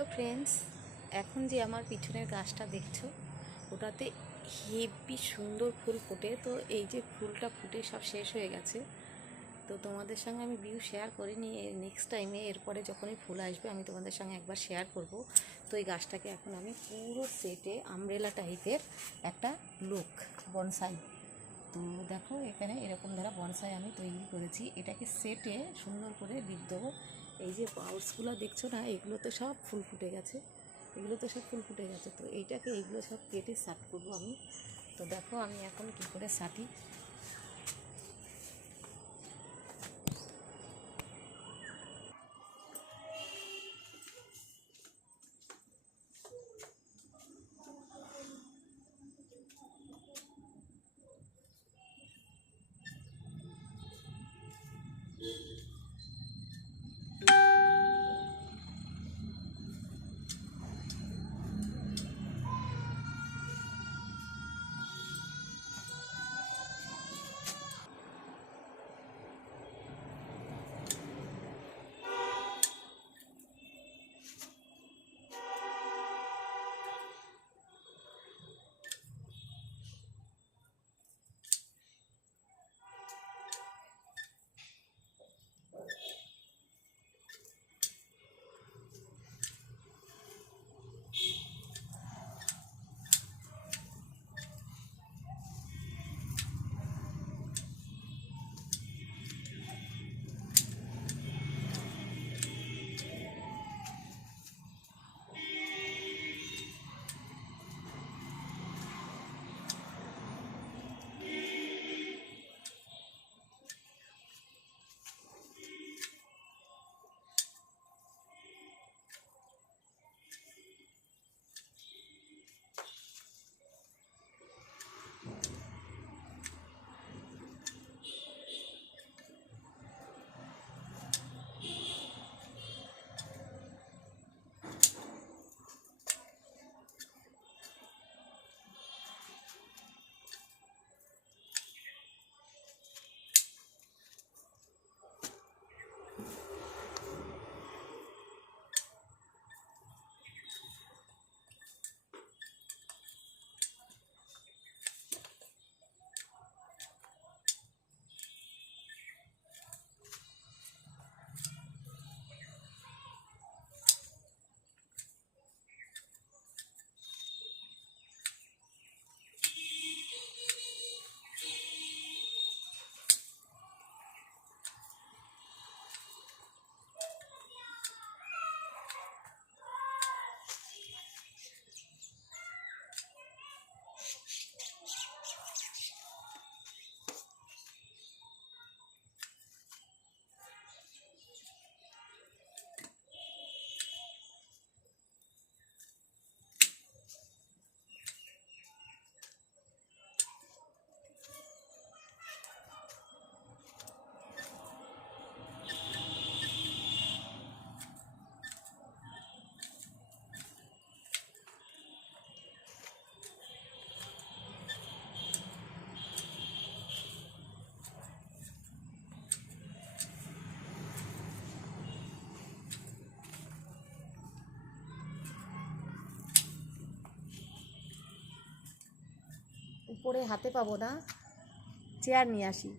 Hello friends, এখন যে আমার পিছনের গাছটা দেখছো ওটাতে হেভি সুন্দর ফুল ফোটে। তো এই যে ফুলটা ফুটে সব শেষ হয়ে গেছে, তো তোমাদের সঙ্গে আমি ভিউ শেয়ার করিনি। নেক্সট টাইমে এরপরে যখনই ফুল আসবে আমি তোমাদের সঙ্গে একবার শেয়ার করব। তো এই গাছটাকে এখন আমি পুরো সেটে আমব্রেলা টাইপের একটা লুক বনসাই, তো দেখো এখানে এরকম ধরা বনসাই আমি তৈরি করেছি। এটাকে সেটে সুন্দর করে লিপ দেবো। এই যে বাউলসগুলো দেখছো না, এগুলোতে সব ফুল ফুটে গেছে, তো এইগুলো সব কেটে সাট করবো আমি। তো দেখো আমি এখন কী করে সাটি। উপরে হাতে পাবো না, চেয়ার নিয়ে আসি।